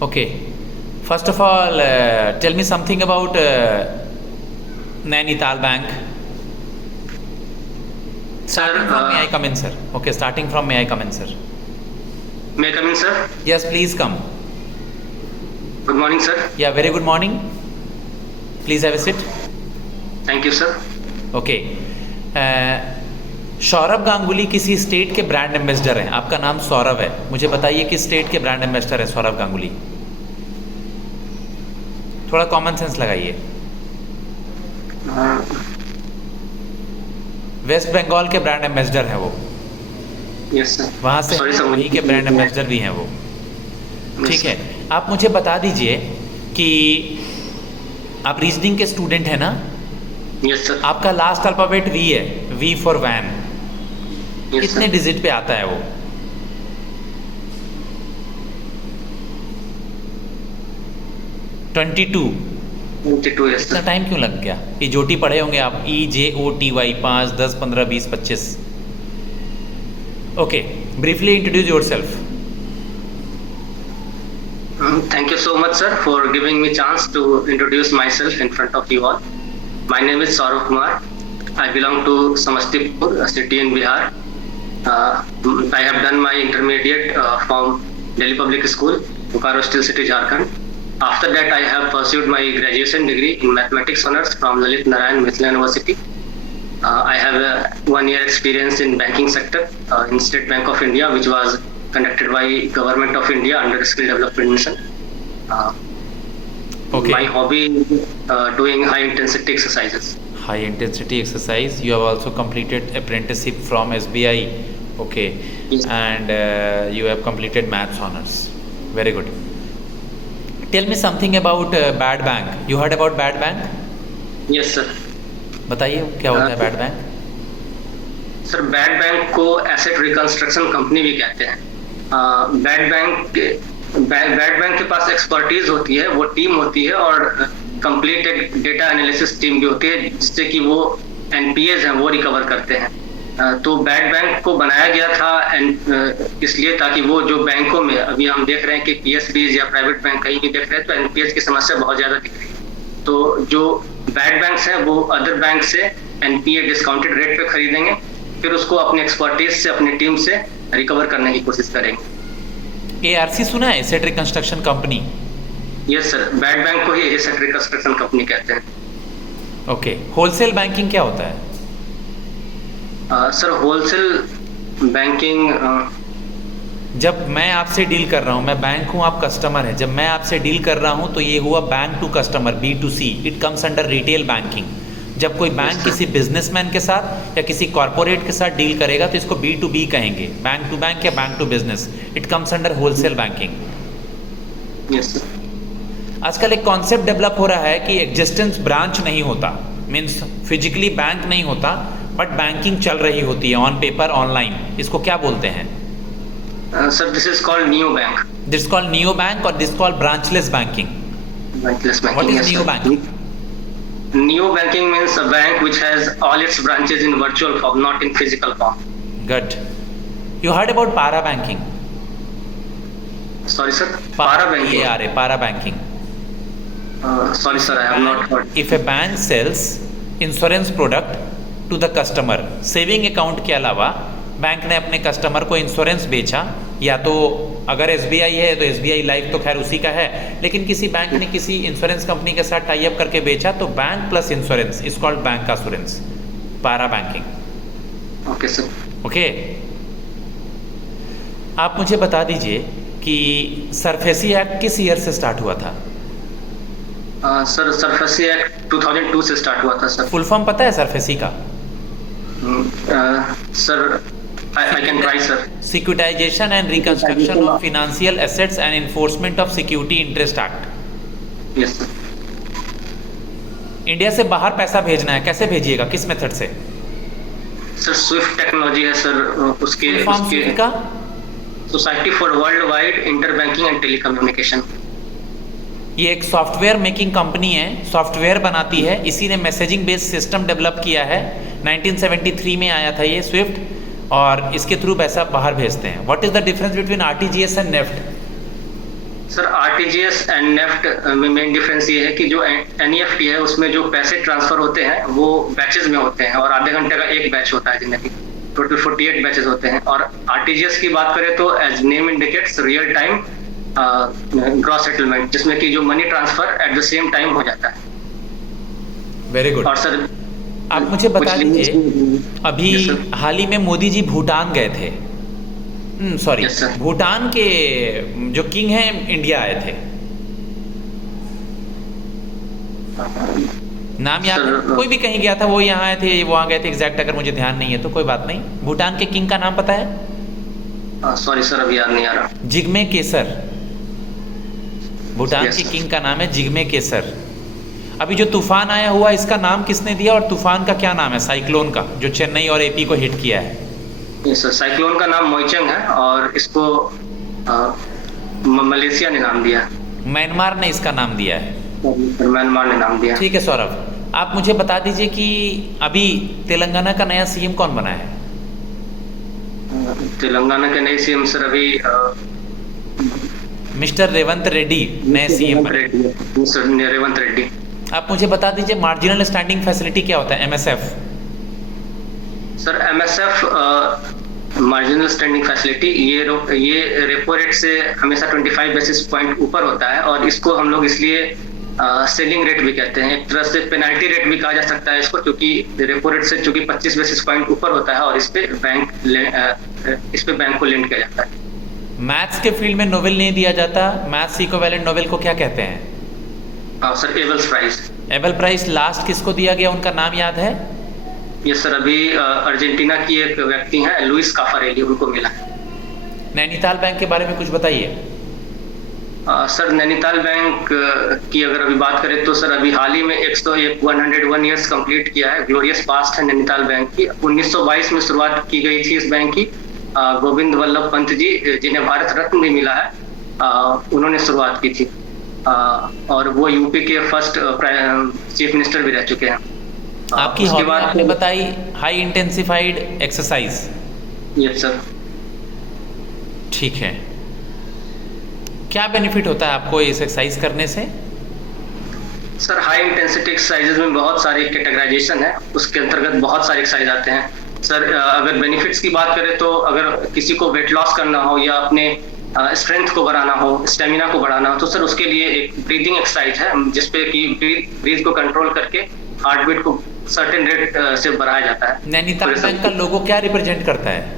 Okay. First of all, tell me something about Nainital Bank. Starting Sir, from may I come in, sir? Okay, starting from may I come in, sir? may I come in, sir? Yes, please come. Good morning, sir. Yeah, very good morning. Please have a seat. Thank you, sir. Okay Saurabh Ganguly किसी state के brand ambassador हैं। आपका नाम सौरभ है, मुझे बताइए किस state के ब्रांड एम्बेसडर है सौरभ गांगुली। थोड़ा कॉमन सेंस लगाइए। वेस्ट बंगाल के ब्रांड एम्बेसडर हैं वो। Yes sir. वहाँ से Sorry, sir. वहीं के ब्रांड एम्बेसडर भी हैं वो। ठीक है, आप मुझे बता दीजिए कि आप रीजनिंग के स्टूडेंट हैं ना? Yes sir. आपका लास्ट अल्फाबेट वी है, वी फॉर वैन। यस कितने सर। डिजिट पे आता है वो? 22। 22, यस इतना सर। टाइम क्यों लग गया? ये जोटी पढ़े होंगे आप, EJOTY 5 10 15 20 25। Okay, briefly introduce yourself. Thank you so much, sir, for giving me chance to introduce myself in front of you all. My name is Saurav Kumar. I belong to Samastipur, a city in Bihar. I have done my intermediate from Delhi Public School, Bokaro Steel City, Jharkhand. After that, I have pursued my graduation degree in mathematics honors from Lalit Narayan Mithila University. I have a 1 year experience in banking sector in State Bank of India, which was conducted by Government of India under Skill Development Mission. Okay. My hobby is doing high intensity exercises. High intensity exercise. You have also completed apprenticeship from SBI. Okay. Yes. And you have completed maths honors. Very good. Tell me something about Bad Bank. You heard about Bad Bank? Yes, sir. बताइए क्या होता है bad bank? Sir, bad bank को asset reconstruction company भी कहते हैं। Bad bank के पास expertise होती है, वो टीम होती है और कंप्लीट एक डेटा एनालिसिस टीम भी होती है जिससे कि वो एनपीएज हैं वो रिकवर करते हैं। तो बैड बैंक को बनाया गया था इसलिए ताकि वो जो बैंकों में अभी हम देख रहे हैं कि पीएसबीज या प्राइवेट बैंक कहीं भी देख रहे हैं तो एनपीएज की समस्या बहुत ज्यादा दिख रही है। तो जो बैड बैंक्स हैं वो अदर बैंक से एनपीए डिस्काउंटेड रेट पे खरीदेंगे, फिर उसको अपने एक्सपर्टीज से अपनी टीम से रिकवर करने की कोशिश करेंगे। ARC सुना है, asset reconstruction company? Yes sir, bad bank को ही एसेट रिकंस्ट्रक्शन कंपनी कहते हैं। ओके, होलसेल बैंकिंग क्या होता है? सर, होलसेल बैंकिंग जब मैं आपसे डील कर रहा हूँ, मैं बैंक हूँ, आप कस्टमर हैं, जब मैं आपसे डील कर रहा हूँ तो ये हुआ bank to customer, B2C। It comes under retail banking. जब कोई बैंक किसी बिजनेसमैन के साथ या किसी कॉर्पोरेट के साथ डील करेगा तो इसको B2B कहेंगे, बैंक टू बैंक या bank to business. It comes under wholesale banking. Yes sir. आजकल एक कॉन्सेप्ट डेवलप हो रहा है कि एग्जिस्टेंस ब्रांच नहीं होता, मीन्स फिजिकली बैंक नहीं होता बट बैंकिंग चल रही होती है ऑन पेपर, ऑनलाइन। इसको क्या बोलते हैं? Sir, this is called neo bank. This called neo bank और this called branchless banking. Branchless What banking, is yes, neo sir. banking? Neo banking means a bank which has all its branches in virtual form, not in physical form. Good. You heard about para banking? Sorry, sir. Para banking. PARA, para banking. Sorry, sir. I have not heard. If a bank sells insurance product to the customer, saving account के अलावा bank ने अपने customer को insurance बेचा, या तो अगर SBI है तो SBI लाइफ तो खैर उसी का है, लेकिन किसी बैंक ने किसी इंश्योरेंस कंपनी के साथ टाई अप करके बेचा तो bank plus insurance is called bank assurance, पारा बैंकिंग। Okay sir. ओके, आप मुझे बता दीजिए कि सरफेसी एक्ट किस ईयर से स्टार्ट हुआ था? सर, सरफेसी एक्ट 2002 से स्टार्ट हुआ था सर। फुल फॉर्म पता है सरफेसी का? Sir, I can try, sir. Securitization and Reconstruction of Financial Assets and Enforcement of Security Interest Act. Yes, sir. India से बाहर पैसा भेजना है, कैसे भेजिएगा, किस मेथड से? सर, स्विफ्ट टेक्नोलॉजी है सर, उसके का society for world wide inter banking and telecommunication. ये एक सॉफ्टवेयर मेकिंग कंपनी है, सॉफ्टवेयर बनाती है, इसी ने मैसेजिंग बेस्ड सिस्टम डेवलप किया है। 1973 में आया था ये स्विफ्ट, और इसके थ्रू पैसा बाहर भेजते हैं। What is the difference between RTGS and NEFT? Sir RTGS and NEFT में मेन डिफरेंस ये है कि जो एनईएफटी है उसमें जो पैसे ट्रांसफर होते हैं वो बैचेस में होते हैं और आधे घंटे का एक बैच होता है, जिनकी टोटल 48 बैचेस होते हैं। और आरटीजीएस की बात करें तो as name indicates real time gross settlement, जिसमें कि जो money transfer at the same time हो जाता है। Very good. और सर आप मुझे बता दीजिए, अभी Yes, sir. हाल ही में मोदी जी भूटान गए थे, सॉरी Yes, sir. भूटान के जो किंग हैं इंडिया आए थे, नाम याद है? Sir, कोई भी कहीं गया था, वो यहाँ आए थे, वहाँ गए थे, एग्जैक्ट अगर मुझे ध्यान नहीं है तो कोई बात नहीं। भूटान के किंग का नाम पता है? सॉरी सर अभी याद नहीं आ रहा। जिग्मे केसर। भूटान Yes, के sir. किंग का नाम है जिग्मे केसर। अभी जो तूफान आया हुआ इसका नाम किसने दिया और तूफान का क्या नाम है, साइक्लोन का, जो चेन्नई और एपी को हिट किया है? सर साइक्लोन का नाम मोइचंग है और इसको मलेशिया ने नाम दिया, म्यांमार ने इसका नाम दिया है। म्यांमार ने नाम दिया। ठीक है सौरभ, आप मुझे बता दीजिए कि अभी तेलंगाना का नया सीएम कौन बना है? तेलंगाना के नए सीएम सर अभी मिस्टर रेवंत रेड्डी नए सीएम बने। रेवंत रेड्डी। आप मुझे बता दीजिए मार्जिनल स्टैंडिंग फैसिलिटी क्या होता है, MSF? Sir MSF marginal standing facility ये रेपो रेट से हमेशा 25 बेसिस पॉइंट ऊपर होता है और इसको हम लोग इसलिए सेलिंग रेट भी कहते हैं, एक तरह से पेनाल्टी रेट भी कहा जा सकता है इसको, क्योंकि रेपो रेट से चूंकि 25 बेसिस पॉइंट ऊपर होता है और इस पे बैंक को लेंड किया जाता है। मैथ्स के फील्ड में नोबेल नहीं दिया जाता, मैथ्स इक्विवेलेंट नोबेल को क्या कहते हैं? Sir Abel's prize. Abel prize last किसको दिया गया, उनका नाम याद है? ये सर अभी अर्जेंटीना की एक व्यक्ति हैं लुइस काफारेली, उनको मिला है। नैनीताल बैंक के बारे में कुछ बताइए। सर नैनीताल बैंक की अगर अभी बात करें तो सर अभी हाल ही में 101 ईयर्स कंप्लीट किया है, ग्लोरियस पास्ट है नैनीताल बैंक की। 1922 में शुरुआत की गई थी इस बैंक की। गोविंद वल्लभ पंत जी, जिन्हें भारत रत्न भी मिला है, उन्होंने शुरुआत की थी और वो यूपी के फर्स्ट चीफ मिनिस्टर भी रह चुके हैं। आपकी हॉबी आपने बताई high intensified exercise. Yes sir. ठीक है, क्या बेनिफिट होता है आपको इस एक्सरसाइज करने से? सर हाई इंटेंसिटी एक्सरसाइजेज में बहुत सारी कैटेगराइजेशन है, उसके अंतर्गत बहुत सारे एक्सरसाइज आते हैं। सर अगर बेनिफिट्स की बात करें तो अगर किसी को वेट लॉस करना हो या अपने स्ट्रेंथ को बढ़ाना हो, स्टेमिना को बढ़ाना हो, तो सर उसके लिए एक ब्रीदिंग एक्सरसाइज है जिसपे कि ब्रीथ को कंट्रोल करके हार्ट बीट को सर्टेन रेट से बढ़ाया जाता है। नैनीताल बैंक का लोगो क्या रिप्रेजेंट करता है?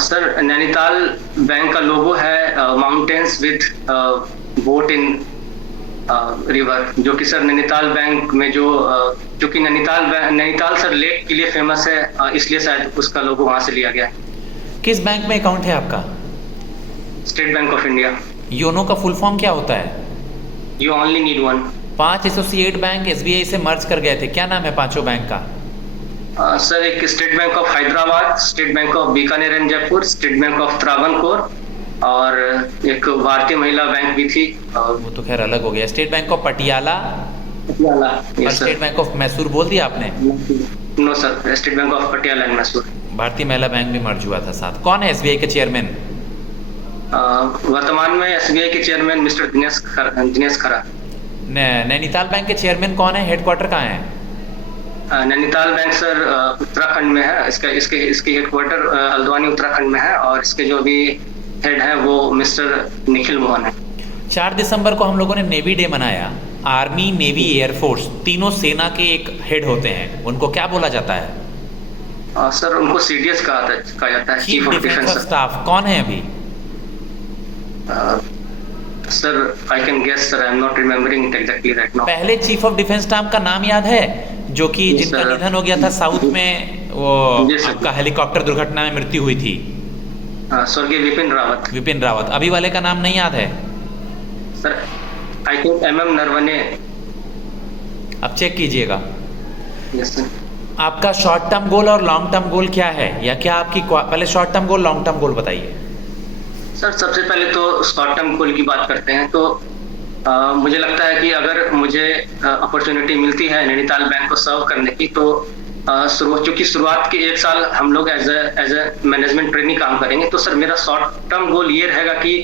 सर नैनीताल बैंक का लोगो है mountains with boat in river, जो कि सर नैनीताल बैंक में क्योंकि नैनीताल सर लेक के लिए फेमस है, इसलिए शायद उसका लोगो वहां से लिया गया है। किस बैंक में अकाउंट है आपका? State bank of India. YONO का फुल फॉर्म क्या होता है? You only need one. 5 associate bank SBI से मर्ज कर गए थे, क्या नाम है पांचों बैंक का? सर एक state bank of Hyderabad, state bank of Bikaner and Jaipur, state bank of Travancore और एक भारतीय महिला बैंक भी थी। वो तो खैर अलग हो गया। स्टेट बैंक ऑफ पटियाला और स्टेट बैंक ऑफ मैसूर बोल दिया आपने? No sir, state bank of Patiala and Mysore. Bharatiya Mahila bank भी मर्ज हुआ था साथ। कौन है एसबीआई के चेयरमैन? वर्तमान में एसबीआई के चेयरमैन मिस्टर दिनेश खरा। नैनीताल बैंक के चेयरमैन कौन है, हेडक्वार्टर कहाँ है? नैनीताल बैंक सर उत्तराखंड में है, इसके हेडक्वार्टर हल्द्वानी उत्तराखंड में है और इसके जो भी हेड है वो मिस्टर निखिल मोहन है। 4 दिसंबर को हम लोगों ने नेवी डे मनाया। आर्मी, नेवी, एयरफोर्स तीनों सेना के एक हेड होते हैं, उनको क्या बोला जाता है? सर उनको सीडीएस कहा जाता है, चीफ ऑफ डिफेंस स्टाफ। कौन है अभी? Sir I can guess sir, I am not remembering it exactly right now. पहले चीफ ऑफ डिफेंस स्टाफ का नाम याद है, जो कि जिनका निधन हो गया था साउथ में, वो आपका हेलीकॉप्टर दुर्घटना में मृत्यु हुई थी? स्वर्गीय विपिन रावत। विपिन रावत। अभी वाले का नाम नहीं याद है? Sir I think MM Naravane. अब चेक कीजिएगा। Yes sir. आपका शॉर्ट टर्म गोल और लॉन्ग टर्म गोल क्या है, या क्या आपकी पहले short term goal long term goal बताइए। सर सबसे पहले तो शॉर्ट टर्म गोल की बात करते हैं तो मुझे लगता है कि अगर मुझे अपॉर्चुनिटी मिलती है नैनीताल बैंक को सर्व करने की तो चूंकि शुरुआत के 1 साल हम लोग एज ए मैनेजमेंट ट्रेनिंग काम करेंगे, तो सर मेरा शॉर्ट टर्म गोल ये रहेगा कि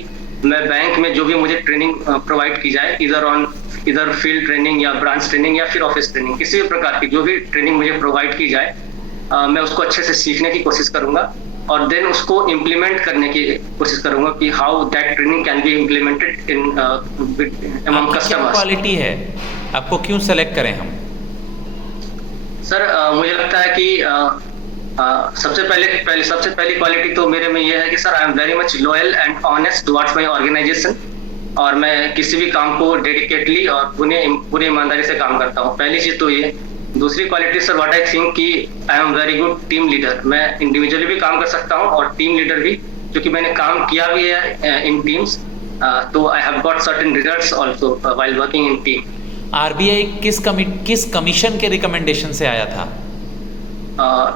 मैं बैंक में जो भी मुझे ट्रेनिंग प्रोवाइड की जाए, इधर फील्ड ट्रेनिंग या ब्रांच ट्रेनिंग या फिर ऑफिस ट्रेनिंग, किसी भी प्रकार की जो भी ट्रेनिंग मुझे प्रोवाइड की जाए, मैं उसको अच्छे से सीखने की कोशिश करूंगा और देन उसको इम्प्लीमेंट करने की कोशिश करूंगा कि how that training can be implemented in among customers. Quality है, आपको क्यों सेलेक्ट करें हम? सर मुझे लगता है कि सबसे पहली क्वालिटी तो मेरे में ये है कि sir I am very much loyal and honest towards my organisation, और मैं किसी भी काम को डेडिकेटली और पूरी ईमानदारी से काम करता हूँ। पहली चीज तो ये। दूसरी quality sir what I think कि I am very good team leader. मैं इंडिविजुअली भी काम कर सकता हूँ और टीम लीडर भी, क्योंकि मैंने काम किया भी है इन टीम्स, तो I have got certain results also while working in team. RBI किस कमीशन के रिकमेंडेशन से आया था?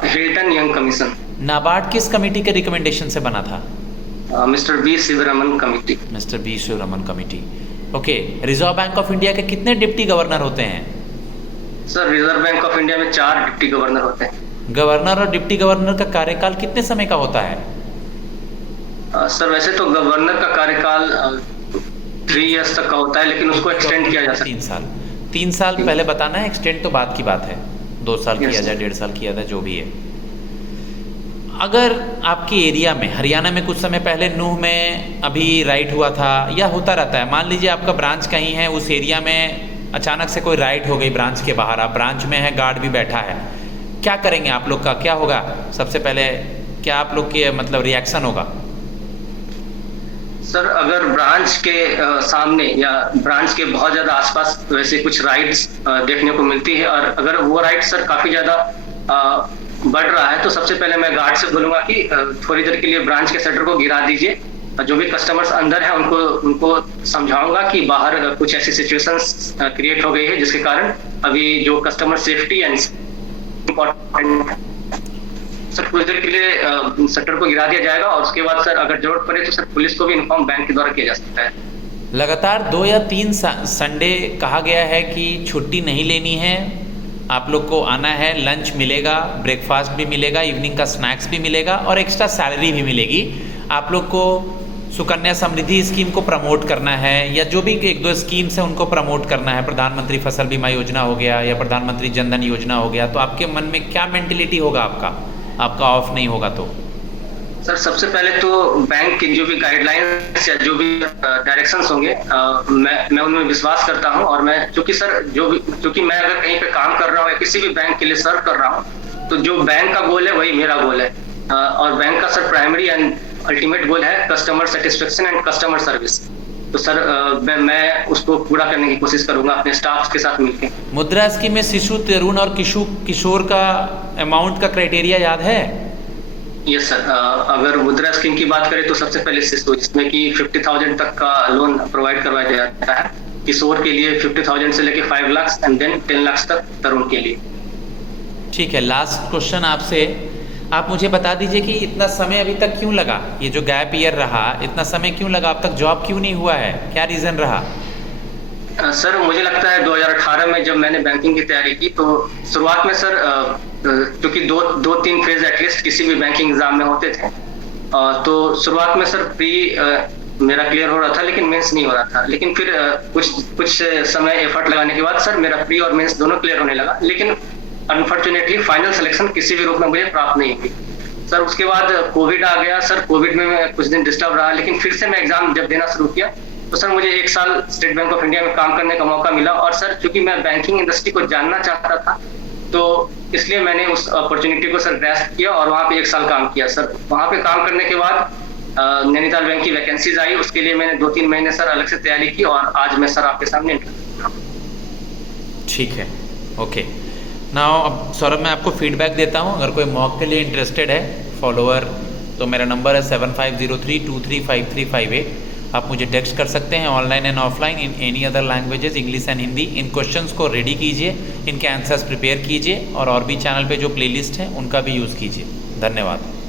Hilton young commission. नाबार्ड किस कमेटी के रिकमेंडेशन से बना था? Mister B Sivaraman committee. Mister B Sivaraman committee. Okay, reserve bank of India के कितने डिप्टी गवर्नर होते हैं? Sir reserve bank of India में 4 डिप्टी गवर्नर होते हैं। गवर्नर और डिप्टी गवर्नर का कार्यकाल कितने समय का होता है? सर वैसे तो गवर्नर का कार्यकाल 3 इयर्स तक का होता है, लेकिन उसको एक्सटेंड किया जा सकता है। 3 साल। 3 साल पहले बताना है, एक्सटेंड तो बात की बात है, 2 साल किया जाए, 1.5 साल किया जाए, जो भी है। अगर आपके एरिया में, हरियाणा में कुछ समय पहले नूह में अभी राइट हुआ था या होता रहता है, मान लीजिए आपका ब्रांच कहीं है, उस एरिया में अचानक से कोई राइट हो गई ब्रांच के बाहर, आप ब्रांच में है, गार्ड भी बैठा है, क्या करेंगे आप लोग का? क्या होगा सबसे पहले, क्या आप लोग के मतलब रिएक्शन होगा? सर अगर ब्रांच के सामने या ब्रांच के बहुत ज्यादा आसपास वैसे कुछ राइट्स देखने को मिलती है, और अगर वो राइट सर काफी ज्यादा बढ़ रहा है, तो सबसे पहले मैं गार्ड से बोलूंगा कि थोड़ी देर के लिए ब्रांच के शटर को गिरा दीजिए। जो भी कस्टमर्स अंदर है उनको समझाऊंगा कि बाहर कुछ ऐसी सिचुएशंस क्रिएट हो गई है जिसके कारण अभी जो customer safety and important, sir कुछ देर के लिए शटर को गिरा दिया जाएगा, और उसके बाद सर अगर जरूरत पड़े तो सर पुलिस को भी इन्फॉर्म बैंक के द्वारा किया जा सकता है। लगातार 2 या 3 संडे कहा गया है कि छुट्टी नहीं लेनी है, आप लोग को आना है, लंच मिलेगा, ब्रेकफास्ट भी मिलेगा, इवनिंग का स्नैक्स भी मिलेगा और एक्स्ट्रा सैलरी भी मिलेगी। आप लोग को सुकन्या समृद्धि स्कीम को प्रमोट करना है, या जो भी 1-2 स्कीम्स हैं उनको प्रमोट करना है, प्रधानमंत्री फसल बीमा योजना हो गया या प्रधानमंत्री जनधन योजना हो गया, तो आपके मन में क्या मेंटेलिटी होगा आपका ऑफ नहीं होगा तो? सर सबसे पहले तो बैंक के जो भी गाइडलाइंस या जो भी डायरेक्शंस होंगे, मैं उनमें विश्वास करता हूं, और मैं क्योंकि मैं अगर कहीं पे काम कर रहा हूं या किसी भी बैंक के लिए सर्व कर रहा हूं, तो जो बैंक का गोल है वही मेरा गोल है, और बैंक का sir primary and ultimate goal है customer satisfaction and customer service. तो सर मैं उसको पूरा करने की कोशिश करूंगा अपने स्टाफ के साथ मिलकर। मुद्रा स्कीम में शिशु, तरुण और किशोर का अमाउंट का क्राइटेरिया याद है? यस सर, अगर मुद्रा स्कीम की बात करें तो सबसे पहले शिशु, जिसमें कि 50,000 तक का लोन प्रोवाइड करवाया जाता है। किशोर के लिए 50,000 से लेके 5 लाख एंड देन 10 लाख तक तरुण के लिए। ठीक है, लास्ट क्वेश्चन आपसे, आप मुझे बता दीजिए कि इतना समय अभी तक क्यों लगा, ये जो गैप ईयर रहा, इतना समय क्यों लगा, अब तक जॉब क्यों नहीं हुआ है, क्या रीजन रहा? सर मुझे लगता है 2018 में जब मैंने बैंकिंग की तैयारी की, तो शुरुआत में सर क्योंकि 2-3 फेज एटलीस्ट किसी भी बैंकिंग एग्जाम में होते थे, तो शुरुआत में सर प्री मेरा क्लियर हो रहा था, लेकिन मेंस नहीं हो रहा था। लेकिन फिर कुछ समय एफर्ट लगाने के बाद सर मेरा प्री और मेंस दोनों क्लियर होने लगा, लेकिन अनफॉर्चुनेटली फाइनल सिलेक्शन किसी भी रूप में मुझे प्राप्त नहीं हुई। सर उसके बाद कोविड आ गया, सर कोविड में मैं कुछ दिन डिस्टर्ब रहा, लेकिन फिर से मैं एग्जाम जब देना शुरू किया तो सर मुझे 1 साल स्टेट बैंक ऑफ इंडिया में काम करने का मौका मिला, और सर क्योंकि मैं बैंकिंग इंडस्ट्री को जानना चाहता था, तो इसलिए मैंने उस अपॉर्चुनिटी को सर ग्रैस्प किया और वहाँ पे 1 साल काम किया। सर वहाँ पे काम करने के बाद नैनीताल बैंक की वैकेंसीज आई, उसके लिए मैंने 2-3 महीने सर अलग से तैयारी की, और आज मैं सर आपके सामने। ठीक है, ओके। नाउ अब सौरभ मैं आपको फीडबैक देता हूँ, अगर कोई मॉक के लिए इंटरेस्टेड है फॉलोअर, तो मेरा नंबर है 7503235358। आप मुझे टेक्स्ट कर सकते हैं online and offline in any other languages, English and Hindi. In questions को रेडी कीजिए, इनके आंसर्स प्रिपेयर कीजिए, और भी चैनल पे जो प्लेलिस्ट है उनका भी यूज़ कीजिए। धन्यवाद।